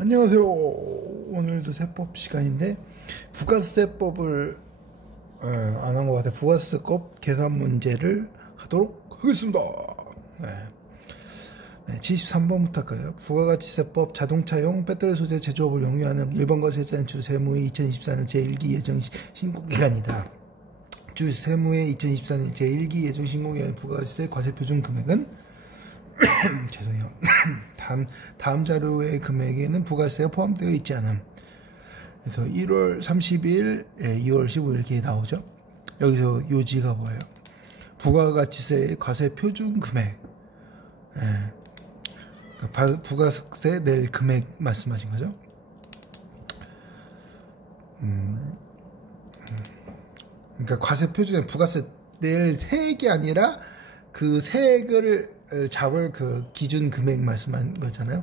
안녕하세요. 오늘도 세법 시간인데 부가세법을 안 한 것 같아요. 부가세법 계산 문제를 하도록 하겠습니다. 네, 73번부터 할까요? 부가가치세법 자동차용 배터리 소재 제조업을 영위하는 일본과 세자는 주 세무의 2024년 제1기 예정 신고기간이다. 주 세무의 2024년 제1기 예정 신고기간 부가가치세 과세표준 금액은 죄송해요. 다음 자료의 금액에는 부가세가 포함되어 있지 않음. 그래서 1월 30일, 2월 15일 이렇게 나오죠. 여기서 요지가 뭐예요? 부가가치세의 과세 표준 금액. 그러니까 부가세 낼 금액 말씀하신 거죠. 그러니까 과세 표준에 부가세 낼 세액이 아니라 그 세액을 잡을 그 기준 금액 말씀한 거잖아요.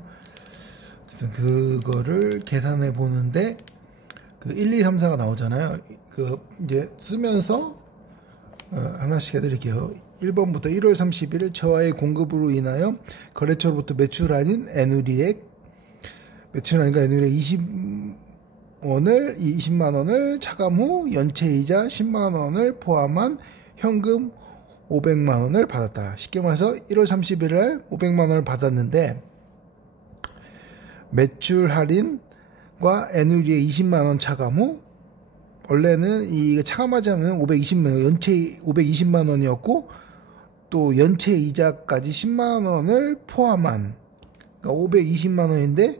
그래서 그거를 계산해 보는데 그 1, 2, 3, 4가 나오잖아요. 그 이제 쓰면서 하나씩 해드릴게요. 1번부터 1월 30일 저하의 공급으로 인하여 거래처로부터 매출하는 애누리액 매출하니까 애누리액 20만 원을 차감 후 연체이자 10만 원을 포함한 현금 500만 원을 받았다. 쉽게 말해서 1월 30일 날 500만 원을 받았는데 매출 할인과 애누리액 20만 원 차감 후 원래는 이 차감하자면 520만 원, 연체 520만 원이었고 또 연체 이자까지 10만 원을 포함한 그러니까 520만 원인데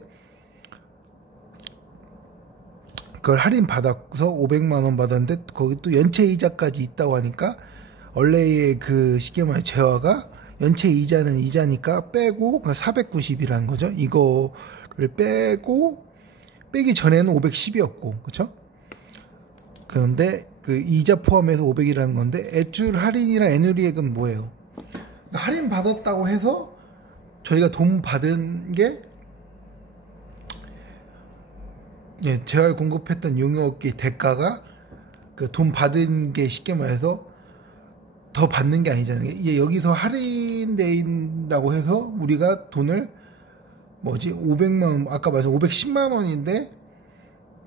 그걸 할인 받아서 500만 원 받았는데 거기 또 연체 이자까지 있다고 하니까 원래의 그 쉽게 말해 재화가 연체 이자는 이자니까 빼고 490이라는 거죠. 이거를 빼기 전에는 510이었고 그렇죠? 그런데 그 이자 포함해서 500이라는 건데 애출 할인이나 애누리액은 뭐예요? 그러니까 할인 받았다고 해서 저희가 돈 받은 게 재활 공급했던 용역기 대가가 그 돈 받은 게 쉽게 말해서 더 받는 게 아니잖아요. 이게 여기서 할인된다고 해서 우리가 돈을 500만 원, 아까 말씀 510만 원인데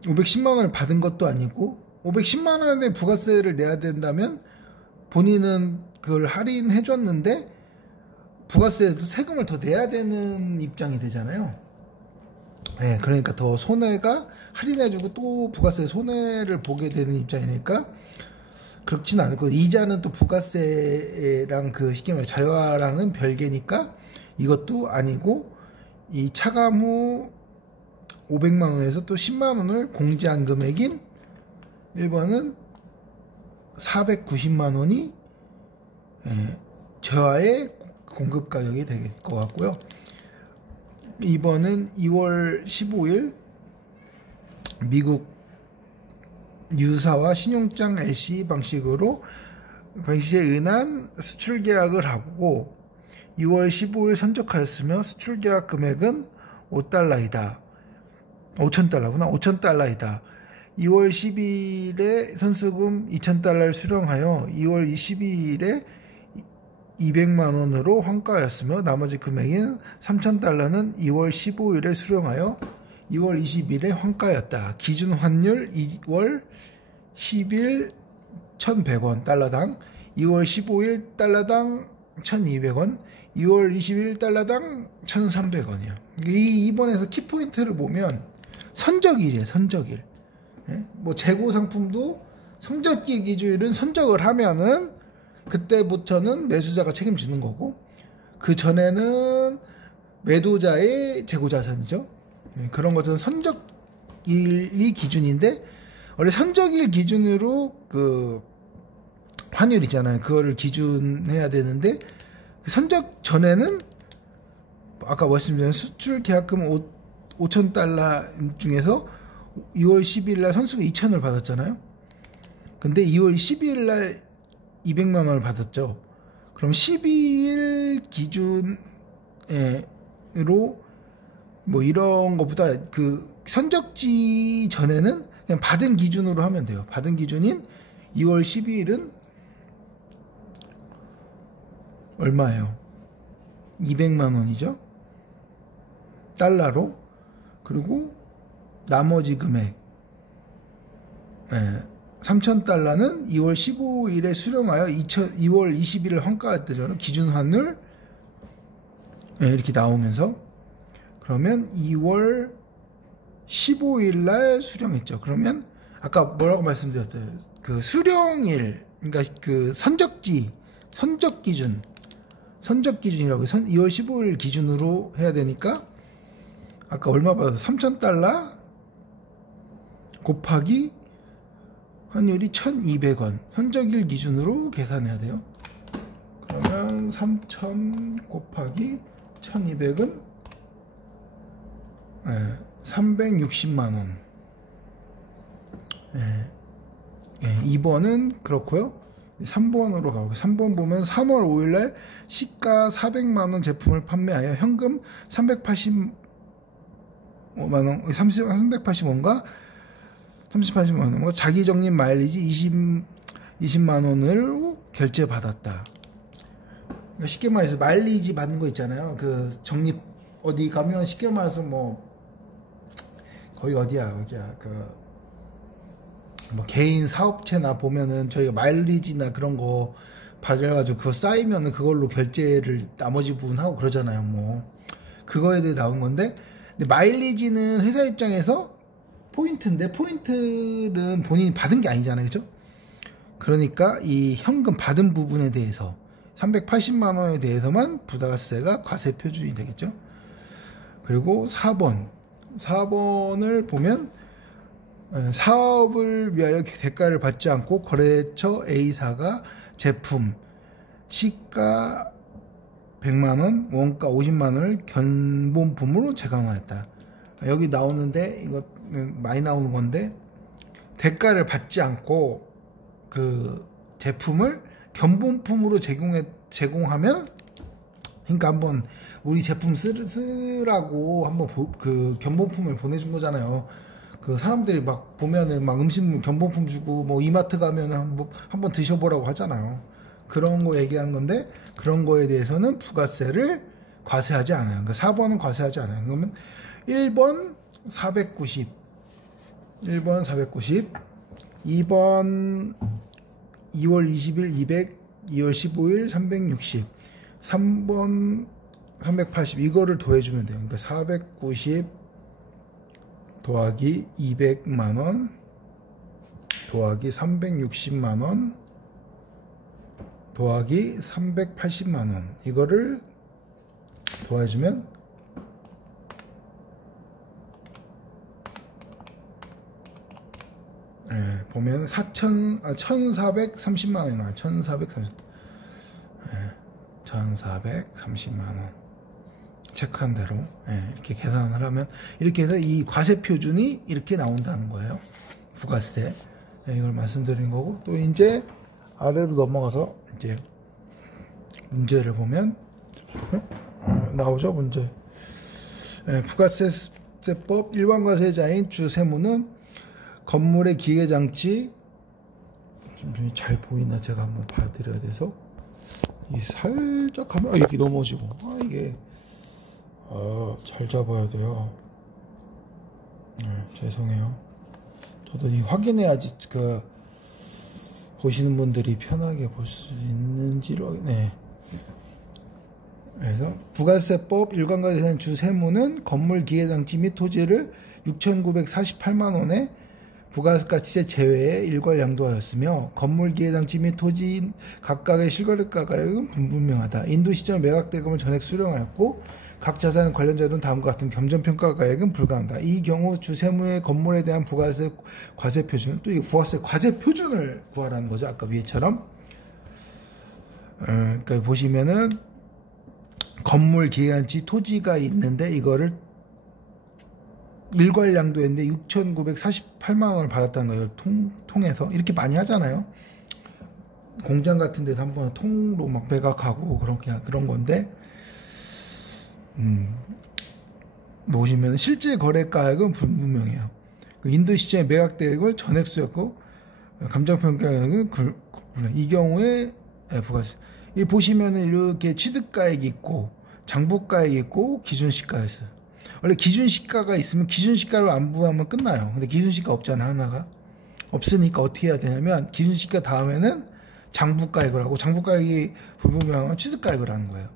510만 원을 받은 것도 아니고 510만 원에 부가세를 내야 된다면 본인은 그걸 할인해 줬는데 부가세에도 세금을 더 내야 되는 입장이 되잖아요. 네, 그러니까 더 손해가 할인해주고 또 부가세 손해를 보게 되는 입장이니까 그렇진 않고 이자는 또 부가세랑 그 쉽게 말해 자유화랑은 별개니까 이것도 아니고 이 차감 후 500만 원에서 또 10만 원을 공제한 금액인 1번은 490만 원이 저하의 공급 가격이 될 것 같고요. 2번은 2월 15일 미국 유사와 신용장 LC 방식에 의한 수출 계약을 하고 2월 15일 선적하였으며 수출 계약 금액은 5달러이다. 5,000달러구나. 5,000달러이다. 2월 12일에 선수금 2,000달러를 수령하여 2월 22일에 200만 원으로 환가하였으며 나머지 금액인 3,000달러는 2월 15일에 수령하여 2월 20일에 환가였다. 기준 환율 2월 10일 1,100원 달러당, 2월 15일 달러당 1,200원, 2월 21일 달러당 1,300원이요. 이 2번에서 키포인트를 보면 선적일이에요. 선적일. 재고 상품도 선적일 기준일은 선적을 하면은 그때부터는 매수자가 책임지는 거고 그 전에는 매도자의 재고자산이죠. 그런 것들은 선적일이 기준인데 원래 선적일 기준으로 그 환율이잖아요. 그거를 기준해야 되는데 선적 전에는 아까 말씀드린 수출 계약금 5,000달러 중에서 2월 10일 날 선수가 2,000을 받았잖아요. 근데 2월 12일 날 200만 원을 받았죠. 그럼 12일 기준으로 이런 것보다 그 선적지 전에는 그냥 받은 기준으로 하면 돼요. 받은 기준인 2월 12일은 얼마예요? 200만 원이죠. 달러로. 그리고 나머지 금액 3,000달러는 2월 15일에 수령하여 2월 20일을 환가할 때잖아요. 기준 환율 이렇게 나오면서 그러면 2월 15일 날 수령했죠. 그러면 아까 뭐라고 말씀드렸어요? 그 수령일, 그러니까 그 선적 기준이라고 2월 15일 기준으로 해야 되니까 아까 얼마 받아서 3,000달러 곱하기 환율이 1,200원 현적일 기준으로 계산해야 돼요. 그러면 3,000 곱하기 1,200은 360만원. 2번은 그렇고요. 3번으로 가고 3번 보면 3월 5일날 시가 400만원 제품을 판매하여 현금 380만원 380만원과 자기 적립 마일리지 20만원을 결제받았다. 그러니까 쉽게 말해서 마일리지 받는 거 있잖아요. 그 적립 어디 가면 쉽게 말해서 뭐 거기 어디야 뭐 개인 사업체나 보면은 저희가 마일리지나 그런 거 받아가지고 그거 쌓이면은 그걸로 결제를 나머지 부분 하고 그러잖아요. 뭐 그거에 대해 나온 건데, 근데 마일리지는 회사 입장에서 포인트인데 포인트는 본인이 받은 게 아니잖아요, 그죠? 그러니까 이 현금 받은 부분에 대해서 380만 원에 대해서만 부가세가 과세 표준이 되겠죠. 그리고 4번을 보면 사업을 위하여 대가를 받지 않고 거래처 A사가 제품 시가 100만원, 원가 50만원을 견본품으로 제공하였다. 여기 나오는데 이거 많이 나오는 건데, 대가를 받지 않고 그 제품을 견본품으로 제공하면, 그러니까 한번 우리 제품 쓰라고 한번 그 견본품을 보내준 거잖아요. 그 사람들이 막 보면은 막 음식물 견본품 주고 뭐 이마트 가면은 한번 드셔보라고 하잖아요. 그런 거 얘기하는 건데, 그런 거에 대해서는 부가세를 과세하지 않아요. 그러니까 4번은 과세하지 않아요. 그러면 1번 490, 2번 2월 20일 200, 2월 15일 360, 3번 380 이거를 더해주면 돼요. 그러니까 490 더하기 200만원 더하기 360만원 더하기 380만원 이거를 더해주면 보면 1430만원이 나와요. 1430만원 체크한 대로 이렇게 계산을 하면 이렇게 해서 이 과세 표준이 이렇게 나온다는 거예요. 부가세. 이걸 말씀드린 거고, 또 이제 아래로 넘어가서 이제 문제를 보면 나오죠. 문제. 부가세법 일반과세자인 주세무는 건물의 기계장치, 좀 잘 보이나 제가 한번 봐드려야 돼서, 이 살짝 하면 이게 넘어지고, 이게 잘 잡아야 돼요. 죄송해요. 저도 이 확인해야지 그 보시는 분들이 편하게 볼 수 있는지로. 그래서 부가세법 일반과세자인 주세무는 건물 기계장치 및 토지를 6,948만 원에 부가가치세 제외에 일괄 양도하였으며, 건물 기계장치 및 토지 각각의 실거래가 가액은 불분명하다. 인도 시점 매각 대금을 전액 수령하였고, 각 자산 관련자들은 다음과 같은 겸전평가 가액은 불가한다. 이 경우 주세무의 건물에 대한 부가세 과세 표준, 또 이 부가세 과세 표준을 구하라는 거죠. 아까 위에처럼. 그러니까 보시면은 건물 기계장치 토지가 있는데 이거를 일괄 양도했는데 6,948만 원을 받았다는 거예요. 통해서 이렇게 많이 하잖아요. 공장 같은 데서 한번 통으로 막 매각하고 그런 건데, 보시면 실제 거래가액은 불분명해요. 인도 시점의 매각 대액을 전액 수였고 감정평가액은 이 경우에 부가세. 이 보시면은 이렇게 취득가액이 있고 장부가액이 있고 기준시가가 있어요. 원래 기준시가가 있으면 기준시가로 안부하면 끝나요. 근데 기준시가 없잖아, 하나가. 없으니까 어떻게 해야 되냐면 기준시가 다음에는 장부가액을 하고, 장부가액이 불분명하면 취득가액을 하는 거예요.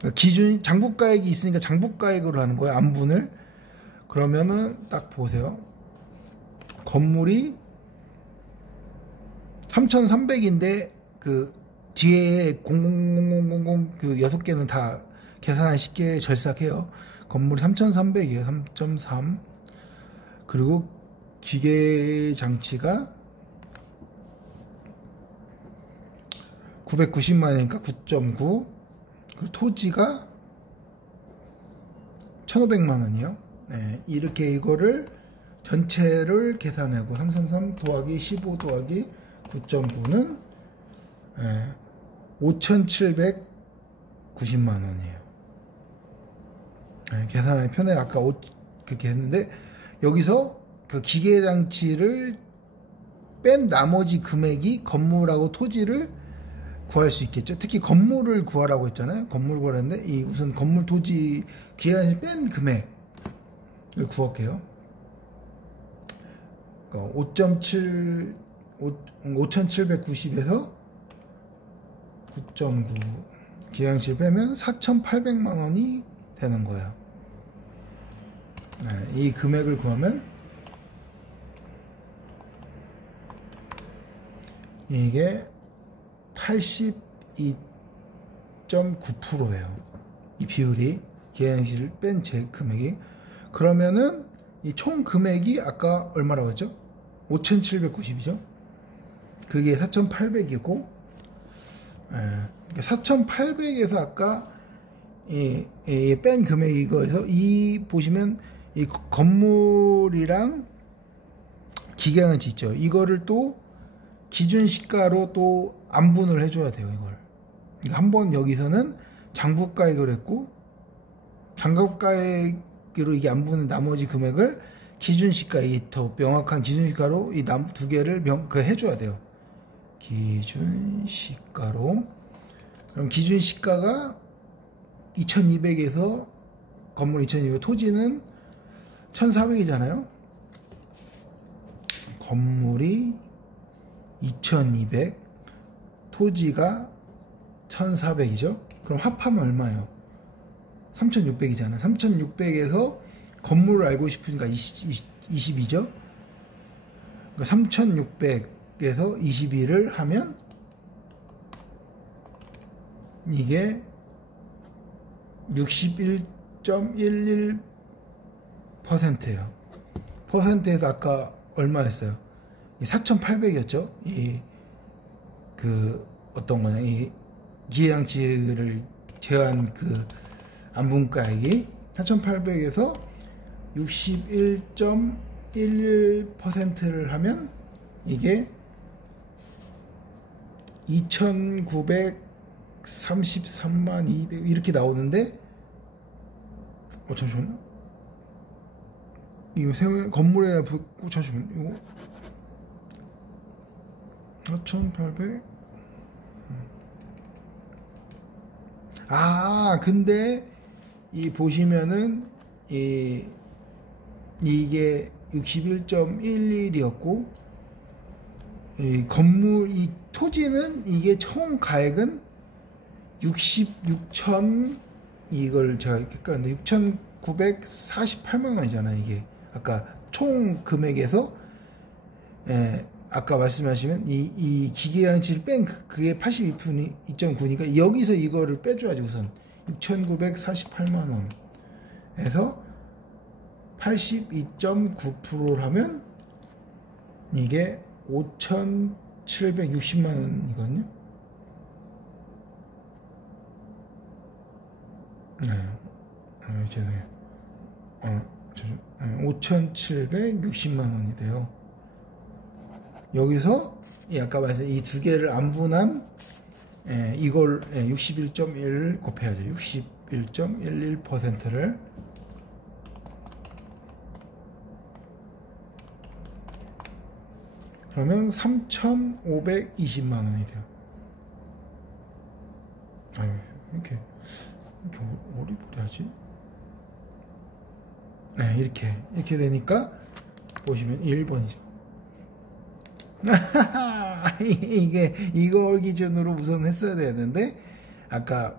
그러니까 장부가액이 있으니까 장부가액으로 하는 거예요, 안분을. 그러면은 딱 보세요. 건물이 3,300인데 그 뒤에 000000 그 6개는 다 계산 쉽게 절삭해요. 건물이 3,300이에요. 3.3. 그리고 기계 장치가 990만 원이니까 9.9. 그리고 토지가 1,500만 원이요. 네, 이렇게 이거를 전체를 계산하고 333 더하기 15 더하기 9.9는 5,790만 원이에요. 네, 계산하기 편해. 아까 그렇게 했는데 여기서 그 기계 장치를 뺀 나머지 금액이 건물하고 토지를 구할 수 있겠죠. 특히 건물을 구하라고 했잖아요. 건물 구하는데 이 우선 건물 토지 기계 장치 뺀 금액을 구할게요. 5,790에서 9.9 기계장치를 빼면 4,800만 원이 되는 거예요. 네, 이 금액을 구하면 이게 82.9%예요. 이 비율이 기계장치를 뺀 제 금액이. 그러면은 이 총 금액이 아까 얼마라고 했죠? 5,790이죠. 그게 4,800이고, 4,800에서 아까 뺀 금액이 이거에서 보시면 이 건물이랑 기계장치 있죠. 이거를 또 기준 시가로 또 안분을 해줘야 돼요. 이걸. 그러니까 한번 여기서는 장부가액을 했고, 장부가액으로 이게 안분은 나머지 금액을 기준시가, 더 명확한 기준시가로 이 두 개를 해줘야 돼요. 기준시가로. 그럼 기준시가가 2,200에서 건물 2,200, 토지는 1,400이잖아요. 건물이 2,200, 토지가 1,400이죠. 그럼 합하면 얼마예요? 3,600이잖아요. 3,600에서 건물을 알고 싶으니까 22죠. 그러니까 3,600에서 22를 하면 이게 61.11%예요. 퍼센트에서 아까 얼마였어요? 4,800이었죠. 어떤 거냐, 이 기계장치를 제한 그 안분가액이 4,800에서 61.11%를 하면 이게 2,933만 200 이렇게 나오는데, 잠시만요. 이거 건물에 잠시만요. 이거 4,800. 근데 이 보시면은 이게 61.11이었고 이 건물 이 토지는 이게 총 가액은 66천, 이걸 제가 헷갈렸는데 6,948만 원이잖아요. 이게 아까 총 금액에서 아까 말씀하시면 이 기계장치를 뺀 그게 82.9니까 여기서 이거를 빼줘야지. 우선 6,948만 원에서 82.9%를 하면 이게 5,760만 원이거든요. 네, 죄송해요. 5,760만 원이 돼요. 여기서 아까 말했던 이 두 개를 안분한 이걸 61.1 곱해야죠. 61.11%를. 그러면 3,520만 원이 돼요. 아유, 이렇게 어리버리하지? 네, 이렇게 되니까 보시면 1번이죠. 이걸 기준으로 우선 했어야 되는데 아까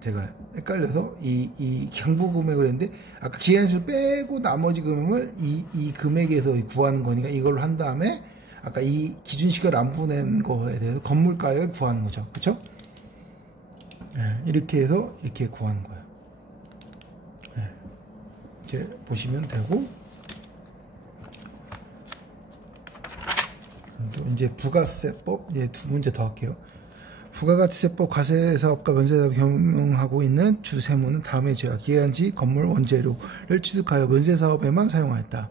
제가 헷갈려서 이 경부 금액을 했는데 아까 기한수를 빼고 나머지 금액을 이 금액에서 구하는 거니까 이걸로 한 다음에 아까 이 기준식을 안 보낸 거에 대해서 건물 가격을 구하는 거죠. 그쵸? 이렇게 해서 이렇게 구하는 거예요. 이렇게 보시면 되고, 또 이제 부가세법 이제 두 문제 더 할게요. 부가가치세법 과세사업과 면세사업을 겸용하고 있는 주세무는 다음의 죄와 기간지 건물 원재료를 취득하여 면세사업에만 사용하였다.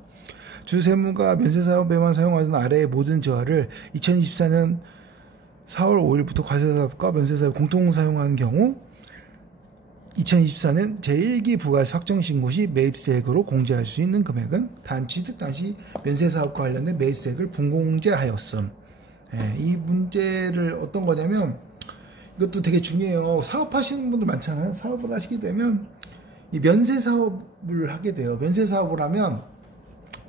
주세무가 면세사업에만 사용하던 아래의 모든 재화를 2024년 4월 5일부터 과세사업과 면세사업 공동 사용한 경우 2024년 제1기 부가세 확정신고 시 매입세액으로 공제할 수 있는 금액은 단 취득 당시 면세사업과 관련된 매입세액을 분공제하였음. 이 문제를 어떤 거냐면 이것도 되게 중요해요. 사업하시는 분들 많잖아요. 사업을 하시게 되면 이 면세사업을 하게 돼요. 면세사업을 하면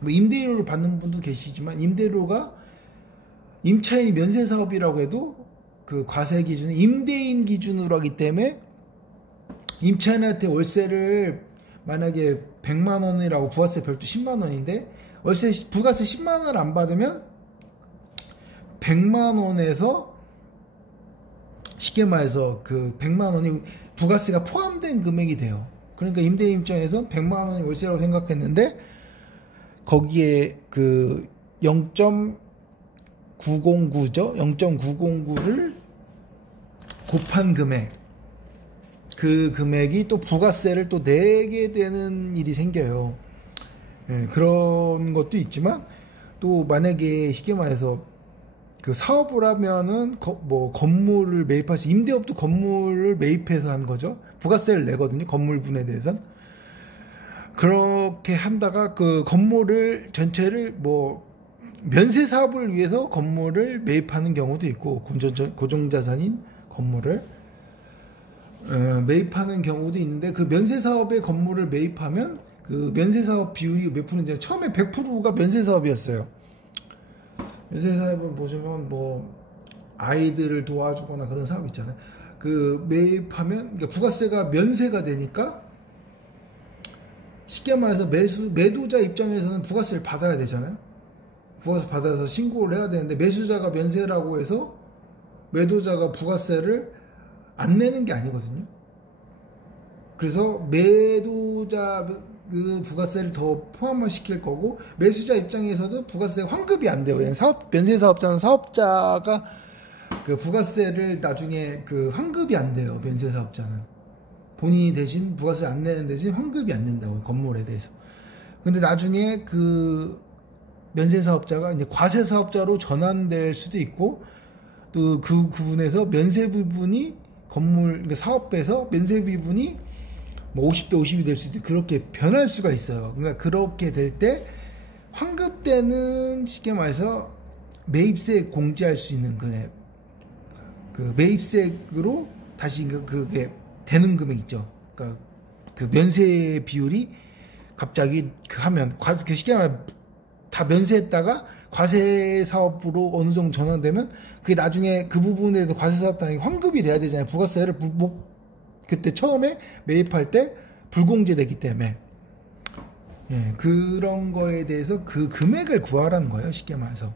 뭐 임대료를 받는 분도 계시지만 임대료가 임차인이 면세사업이라고 해도 그 과세 기준은 임대인 기준으로 하기 때문에 임차인한테 월세를 만약에 100만 원이라고 부가세 별도 10만 원인데 월세 부가세 10만 원을 안 받으면 100만 원에서 쉽게 말해서 그 100만 원이 부가세가 포함된 금액이 돼요. 그러니까 임대인 입장에서 100만 원이 월세라고 생각했는데 거기에 그 0.909죠. 0.909를 곱한 금액, 그 금액이 또 부가세를 또 내게 되는 일이 생겨요. 그런 것도 있지만 또 만약에 쉽게 말해서 그 사업을 하면은 뭐 건물을 매입하시 임대업도 건물을 매입해서 한 거죠. 부가세를 내거든요. 건물분에 대해서는. 그렇게 한다가 그 건물을 전체를 뭐 면세 사업을 위해서 건물을 매입하는 경우도 있고 고정자산인 건물을 매입하는 경우도 있는데 그 면세 사업의 건물을 매입하면 그 면세 사업 비율이 몇 프로인지 처음에 100%가 면세 사업이었어요. 면세 사업은 보시면 뭐 아이들을 도와주거나 그런 사업 있잖아요. 그 매입하면 그러니까 부가세가 면세가 되니까 쉽게 말해서 매도자 입장에서는 부가세를 받아야 되잖아요. 부가세 받아서 신고를 해야 되는데 매수자가 면세라고 해서 매도자가 부가세를 안 내는 게 아니거든요. 그래서 매도자 그 부가세를 더 포함을 시킬 거고 매수자 입장에서도 부가세 환급이 안 돼요. 면세 사업자는 사업자가 그 부가세를 나중에 그 환급이 안 돼요. 면세 사업자는 본인이 대신 부가세 안 내는 대신 환급이 안 된다고요. 건물에 대해서. 근데 나중에 그 면세 사업자가 이제 과세 사업자로 전환될 수도 있고 또 그 부분에서 면세 부분이 건물 그러니까 사업에서 면세 부분이 뭐 50대 50이 될 수도 있고 그렇게 변할 수가 있어요. 그러니까 그렇게 될 때 환급되는 쉽게 말해서 매입세 공제할 수 있는 금액 그 매입세액으로 다시 그게 되는 금액 있죠. 그러니까 그 면세 비율이 갑자기 그 하면 쉽게 말해 다 면세했다가 과세 사업으로 어느 정도 전환되면 그게 나중에 그 부분에 대해서 과세 사업단이 환급이 돼야 되잖아요. 부가세를 그때 처음에 매입할 때 불공제되기 때문에 그런 거에 대해서 그 금액을 구하라는 거예요. 쉽게 말해서.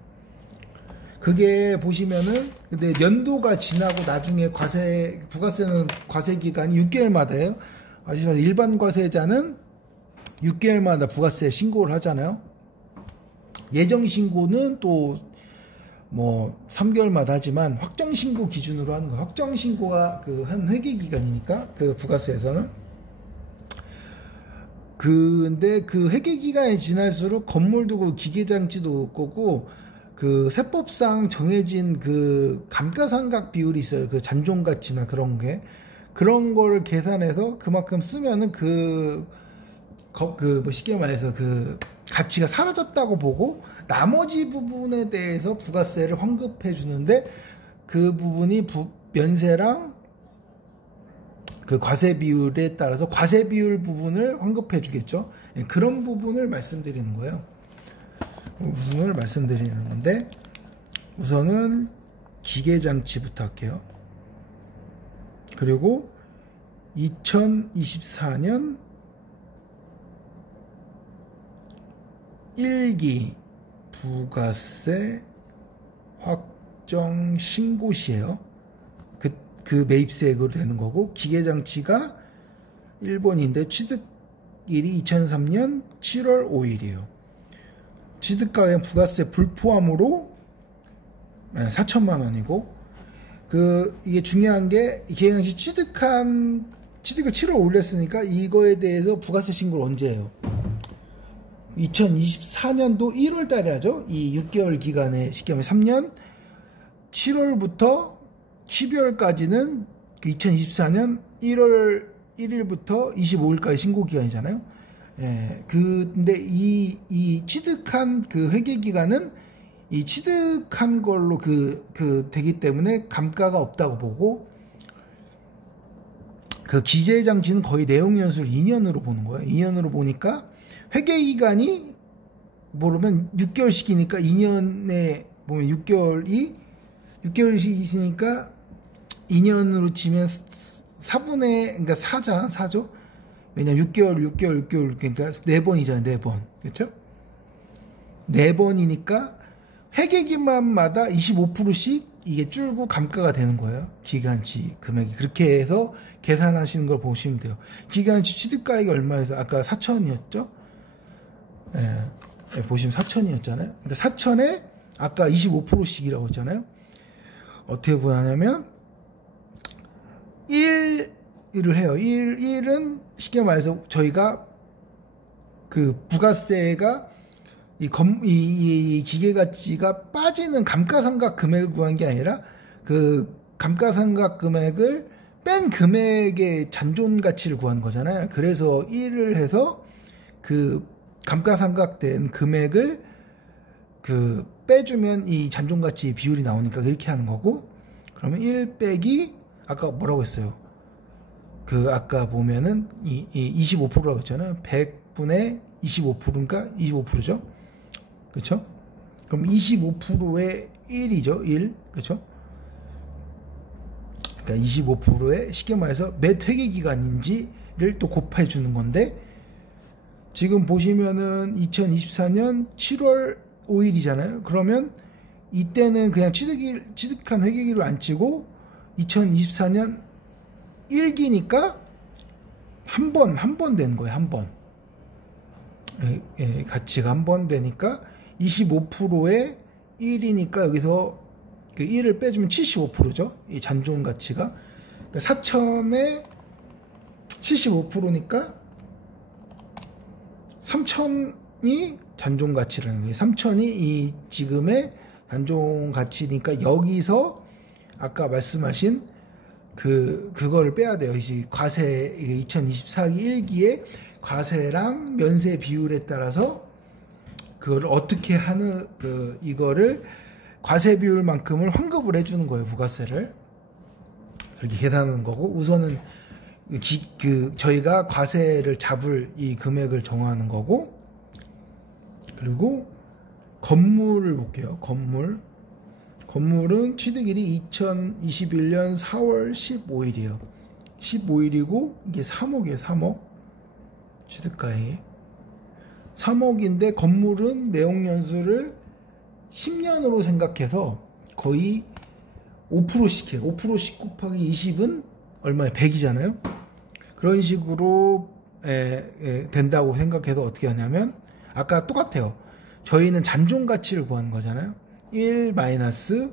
그게 보시면은 근데 연도가 지나고 나중에 부가세는 과세 기간이 6개월마다예요. 하지만 일반 과세자는 6개월마다 부가세 신고를 하잖아요. 예정 신고는 또 뭐 3개월마다 하지만 확정 신고 기준으로 하는 거예요. 확정 신고가 그 한 회계 기간이니까 그 부가세에서는 근데 그 회계 기간이 지날수록 건물도 그 기계장치도 거고 그 세법상 정해진 그 감가상각 비율이 있어요. 그 잔존가치나 그런 게 그런 거를 계산해서 그만큼 쓰면은 뭐 쉽게 말해서 그 가치가 사라졌다고 보고 나머지 부분에 대해서 부가세를 환급해 주는데 그 부분이 면세랑 그 과세 비율에 따라서 과세 비율 부분을 환급해 주겠죠. 그런 부분을 말씀드리는 거예요. 부분을 말씀드리는 건데, 우선은 기계장치부터 할게요. 그리고 2024년 1기 부가세 확정 신고시에요. 그 매입세액으로 되는 거고, 기계장치가 1번인데 취득일이 2003년 7월 5일이에요. 취득가액 부가세 불포함으로 4천만 원이고, 이게 중요한 게, 기계장치 취득을 7월 올렸으니까 이거에 대해서 부가세 신고를 언제 해요? 2024년도 1월 달에 하죠. 이 6개월 기간에 쉽게 말하면 3년 7월부터 12월까지는 2024년 1월 1일부터 25일까지 신고 기간이잖아요. 근데 이 취득한 그 회계 기간은 이 취득한 걸로 되기 때문에 감가가 없다고 보고, 그 기재장치는 거의 내용연수를 2년으로 보는 거예요. 2년으로 보니까 회계 기간이 모르면 6개월씩이니까 2년에 보면 6개월이 있으니까 2년으로 치면 그러니까 4죠. 왜냐면 6개월, 그러니까 4번이잖아요, 4번. 그렇죠? 4번이니까 회계기간마다 25%씩 이게 줄고 감가가 되는 거예요. 기간치 금액이. 그렇게 해서 계산하시는 걸 보시면 돼요. 기간치 취득가액이 얼마에서 아까 4천이었죠? 보시면 4천이었잖아요. 그러니까 4천에 아까 25%씩이라고 했잖아요. 어떻게 구하냐면 1을 해요. 1은 쉽게 말해서 저희가 그 부가세가 이 기계가치가 빠지는 감가상각 금액을 구한 게 아니라, 그 감가상각 금액을 뺀 금액의 잔존가치를 구한 거잖아요. 그래서 1을 해서 그 감가상각된 금액을 빼주면 이 잔존가치 비율이 나오니까 그렇게 하는 거고, 그러면 1 빼기 아까 뭐라고 했어요? 아까 보면은 25%라고 했잖아요. 100분의 25%니까 25%죠. 그렇죠? 그럼 25%의 1이죠. 1. 그렇죠? 그러니까 25%의 쉽게 말해서 몇 회계 기간인지를 또 곱해 주는 건데, 지금 보시면은 2024년 7월 5일이잖아요. 그러면 이때는 그냥 취득한 회계기로 안 치고 2024년 1기니까 한 번 된 거예요. 한 번. 가치가 한 번 되니까 25%의 1이니까 여기서 그 1을 빼주면 75%죠. 이 잔존 가치가. 그러니까 4천에 75%니까 3천이 잔존 가치라는 거예요. 3천이 이 지금의 잔존 가치니까 여기서 아까 말씀하신 그거를 빼야 돼요. 이제 과세 2024기 1기에 과세랑 면세 비율에 따라서 그거를 어떻게 하는 이거를 과세 비율만큼을 환급을 해주는 거예요. 부가세를 이렇게 계산하는 거고, 우선은 저희가 과세를 잡을 이 금액을 정하는 거고, 그리고 건물을 볼게요. 건물은 취득일이 2021년 4월 15일이에요. 15일이고 이게 3억이에요. 3억 취득가액이 3억인데, 건물은 내용연수를 10년으로 생각해서 거의 5%씩 해요. 5%씩 곱하기 20은 얼마예요? 100이잖아요. 그런 식으로 된다고 생각해서 어떻게 하냐면, 아까 똑같아요. 저희는 잔존 가치를 구하는 거잖아요. 1-100%에서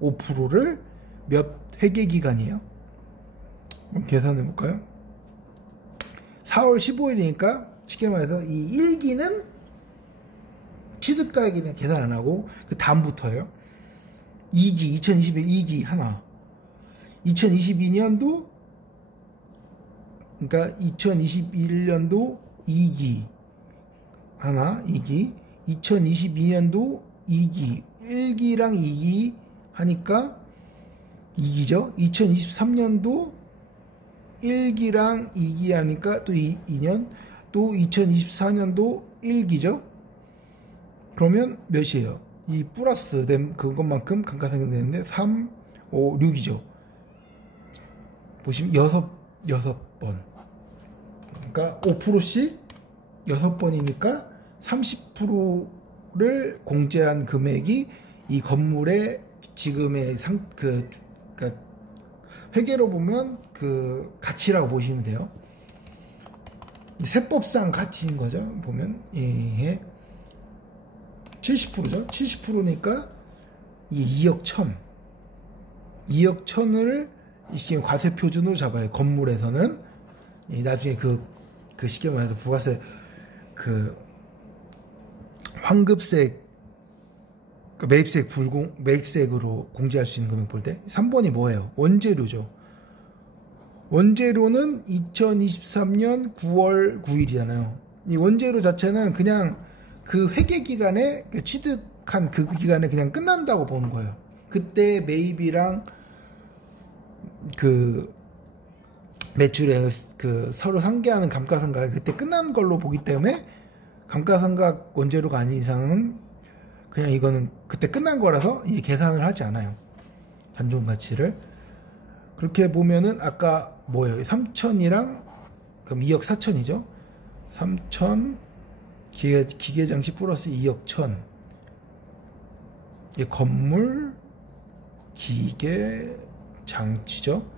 5%를 몇 회계 기간이에요? 그럼 계산해 볼까요? 4월 15일이니까 쉽게 말해서 이 1기는 취득가액이는 계산 안 하고 그 다음부터예요. 2기 2021 2기 하나, 2022년도 그러니까 2021년도 2기 하나, 2기 2022년도 2기 1기랑 2기 하니까 2기죠. 2023년도 1기랑 2기 하니까 또 2년, 또 2024년도 1기죠. 그러면 몇이에요? 이 플러스 된 그것만큼 감가상각이 되는데 3, 5, 6이죠. 보시면 6번. 그러니까 5%씩 6번이니까 30%를 공제한 금액이 이 건물의 지금의 그러니까 회계로 보면 그 가치라고 보시면 돼요. 세법상 가치인 거죠. 보면 이게 70%죠. 70%니까 이 2억 1천. 2억 1천을 이 과세 표준으로 잡아요. 건물에서는 나중에 그 쉽게 말해서 부가세 그 환급세 매입세액으로 공제할 수 있는 금액 볼 때 3번이 뭐예요? 원재료죠. 원재료는 2023년 9월 9일이잖아요. 이 원재료 자체는 그냥 그 회계 기간에 취득한 그 기간에 그냥 끝난다고 보는 거예요. 그때 매입이랑 그 매출에 그 서로 상계하는 감가상각이 그때 끝난 걸로 보기 때문에 감가상각 원재료가 아닌 이상은 그냥 이거는 그때 끝난 거라서 이게 계산을 하지 않아요. 단종 가치를. 그렇게 보면은 아까 뭐예요? 3천이랑 그럼 2억 4천이죠. 3천 기계장치 플러스 2억 1천. 이 건물 기계 장치죠.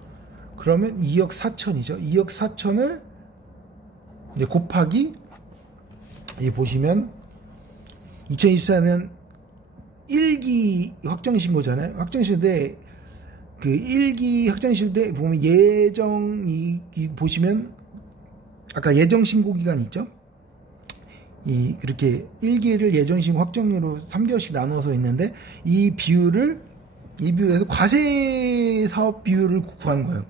그러면 2억 4천이죠. 2억 4천을 이제 곱하기 이 보시면 2024년 1기 확정신고잖아요. 확정신고인데 그 1기 확정신고인데 보면 예정이 보시면 아까 예정신고 기간 있죠. 이 그렇게 1기를 예정신고 확정료로 3개월씩 나눠서 있는데 이 비율에서 과세 사업 비율을 구한 거예요.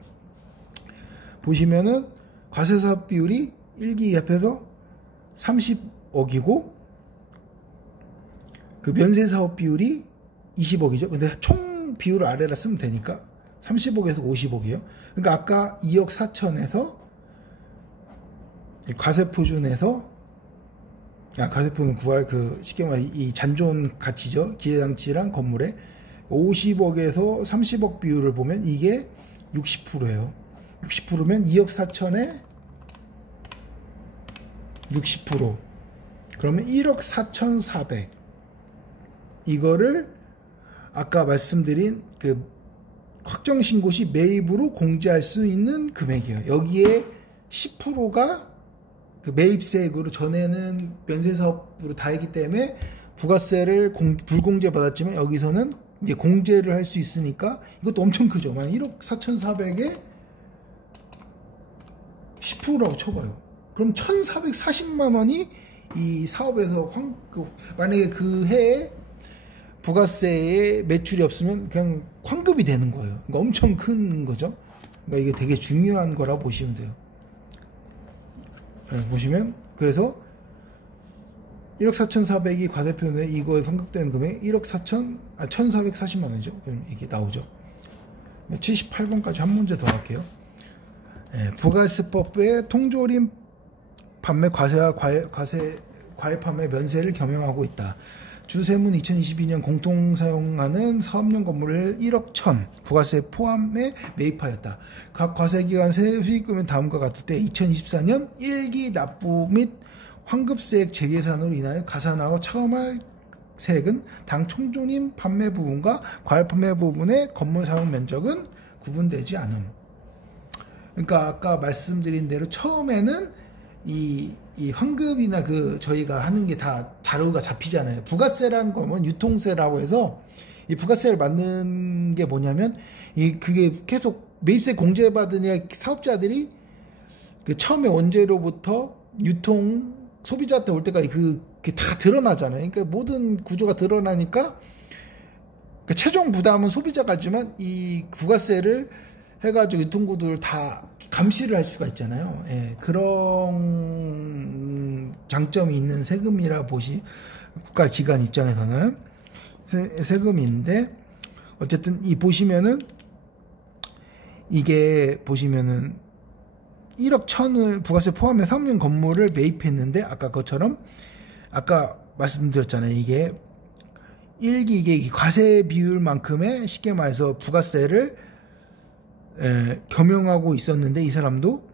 보시면은 과세 사업 비율이 1기 합해서 30억이고 그 면세 사업 비율이 20억이죠. 근데 총 비율을 아래라 쓰면 되니까 30억에서 50억이에요. 그러니까 아까 2억 4천에서 과세표준에서 과세표는 구할 그 쉽게 말해 이 잔존 가치죠. 기계장치랑 건물에 50억에서 30억 비율을 보면 이게 60%예요. 60%면 2억 4천에 60%. 그러면 1억 4,400. 이거를 아까 말씀드린 그 확정신고 시 매입으로 공제할 수 있는 금액이에요. 여기에 10%가 그 매입세액으로 전에는 면세사업으로 다 했기 때문에 부가세를 불공제 받았지만 여기서는 이제 공제를 할 수 있으니까 이것도 엄청 크죠. 만약 1억 4,400에 10%라고 쳐봐요. 그럼 1,440만 원이 이 사업에서 만약에 그 해에 부가세에 매출이 없으면 그냥 환급이 되는 거예요. 그러니까 엄청 큰 거죠. 그러니까 이게 되게 중요한 거라 보시면 돼요. 네, 보시면 그래서 1억 4,400이 과세표에 이거에 선급되는 금액 1,440만 원이죠. 그럼 이게 나오죠. 78번까지 한 문제 더 할게요. 네, 부가세법의 통조림 판매 과세와 과외 판매 면세를 겸용하고 있다. 주세문 2022년 공통 사용하는 사업용 건물을 1억 1천 부가세 포함에 매입하였다. 각 과세기간 세수익금은 다음과 같을 때 2024년 1기 납부 및 환급세액 재계산으로 인하여 가산하고 처음할 세액은 당 총조림 판매 부분과 과외 판매 부분의 건물 사용 면적은 구분되지 않음. 그러니까 아까 말씀드린 대로 처음에는 이 환급이나 그 저희가 하는 게 다 자료가 잡히잖아요. 부가세라는 거면 유통세라고 해서 이 부가세를 만든 게 뭐냐면 그게 계속 매입세 공제받으냐 사업자들이 그 처음에 원재료부터 유통 소비자한테 올 때까지 그게 다 드러나잖아요. 그러니까 모든 구조가 드러나니까 그 최종 부담은 소비자가지만 이 부가세를 해가지고 유통구조를 다 감시를 할 수가 있잖아요. 예, 그런 장점이 있는 세금이라 국가기관 입장에서는 세금인데 어쨌든 보시면은 이게 보시면은 1억 1천을 부가세 포함해 3년 건물을 매입했는데 아까 그것처럼 아까 말씀드렸잖아요. 이게 1기 이게 과세 비율만큼의 쉽게 말해서 부가세를 겸용하고 있었는데 이 사람도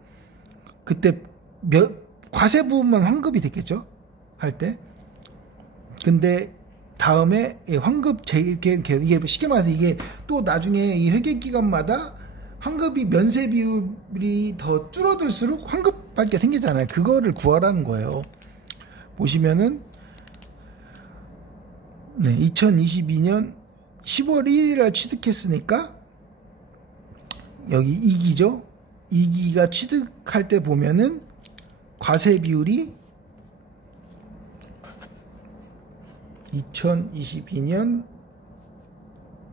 그때 과세 부분만 환급이 됐겠죠. 할 때. 근데 다음에 환급 이게 쉽게 말해서 이게 또 나중에 이 회계 기간마다 환급이 면세 비율이 더 줄어들수록 환급할 게 생기잖아요. 그거를 구하라는 거예요. 보시면은 2022년 10월 1일날 취득했으니까 여기 2기죠. 2기가 취득할 때 보면은 과세 비율이 2022년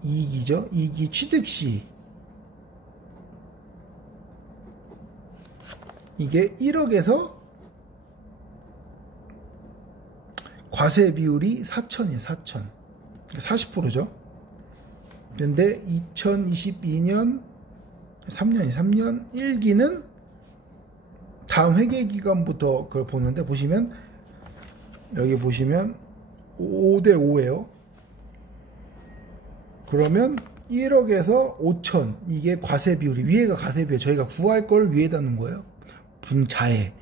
2기죠. 2기 취득 시 이게 1억에서 과세 비율이 4천이에요. 4천. 40%죠. 근데 2022년 3년 1기는 다음 회계기간부터 그걸 보는데 보시면 여기 보시면 5대 5예요. 그러면 1억에서 5천 이게 과세 비율이 위에가 과세 비율 저희가 구할 걸 위에다 놓은 거예요. 분자에.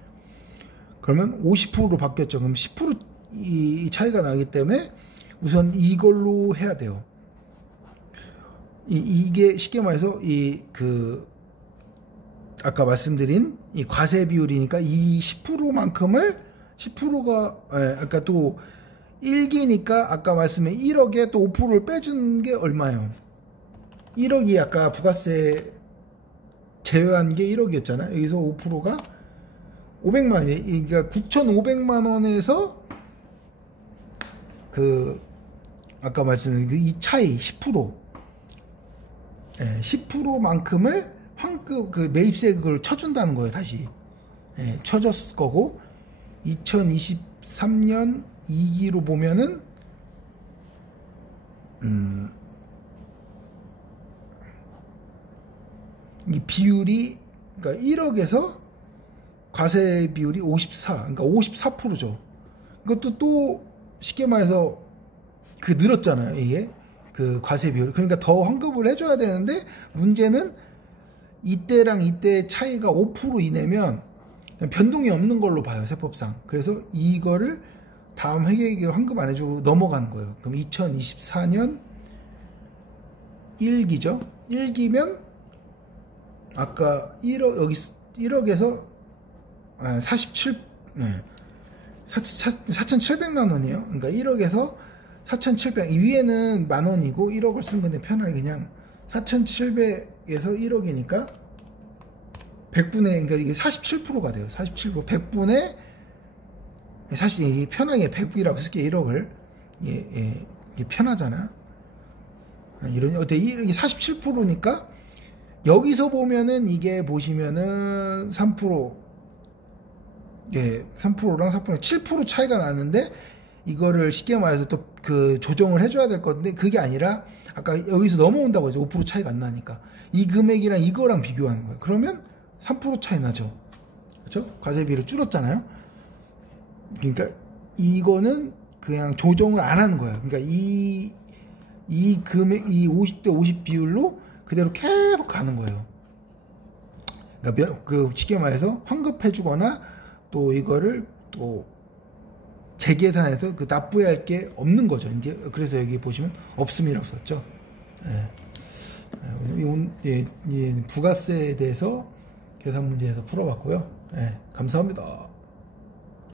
그러면 50%로 바뀌었죠. 그럼 10% 차이가 나기 때문에 우선 이걸로 해야 돼요. 이게 쉽게 말해서 아까 말씀드린 이 과세 비율이니까 이 10%만큼을 10%가 아까 또 1기니까 아까 말씀해 1억에 또 5%를 빼준 게 얼마예요? 1억이 아까 부가세 제외한 게 1억이었잖아요. 여기서 5%가 500만 원이에요. 그러니까 9,500만 원에서 아까 말씀드린 이 차이 10% 10%만큼을 환급 매입세 그걸 쳐준다는 거예요. 다시 쳐줬을 거고 2023년 2기로 보면은 이 비율이 그러니까 1억에서 과세 비율이 54 그러니까 54%죠. 이것도 또 쉽게 말해서 늘었잖아요. 이게 과세 비율. 그러니까 더 환급을 해줘야 되는데 문제는 이때랑 이때 차이가 5% 이내면 변동이 없는 걸로 봐요. 세법상. 그래서 이거를 다음 회계에 환급 안 해주고 넘어가는 거예요. 그럼 2024년 1기죠. 1기면 아까 1억 여기 1억에서 4,700만 원이에요. 그러니까 1억에서 4,700 위에는 만 원이고 1억을 쓴 건데 편하게 그냥 4,700에서 1억이니까 100분의 그러니까 이게 47%가 돼요. 47% 100분의 사실 편하게 100이라고 쓸게 1억을 이게 편하잖아. 이런 어때 이게 47%니까 여기서 보면은 이게 보시면은 3% 3%랑 4% 7% 차이가 나는데 이거를 쉽게 말해서 또 조정을 해줘야 될 건데 그게 아니라 아까 여기서 넘어온다고 해서 5% 차이가 안 나니까 이 금액이랑 이거랑 비교하는 거예요. 그러면 3% 차이 나죠. 그렇죠? 과세비를 줄였잖아요. 그러니까 이거는 그냥 조정을 안 하는 거예요. 그러니까 이 금액 이 50대 50 비율로 그대로 계속 가는 거예요. 그러니까 쉽게 말해서 환급해주거나 또 이거를 또 재계산해서 납부할 게 없는 거죠. 이제 그래서 여기 보시면 없음이라고 썼죠. 부가세에 대해서 계산 문제에서 풀어봤고요. 감사합니다.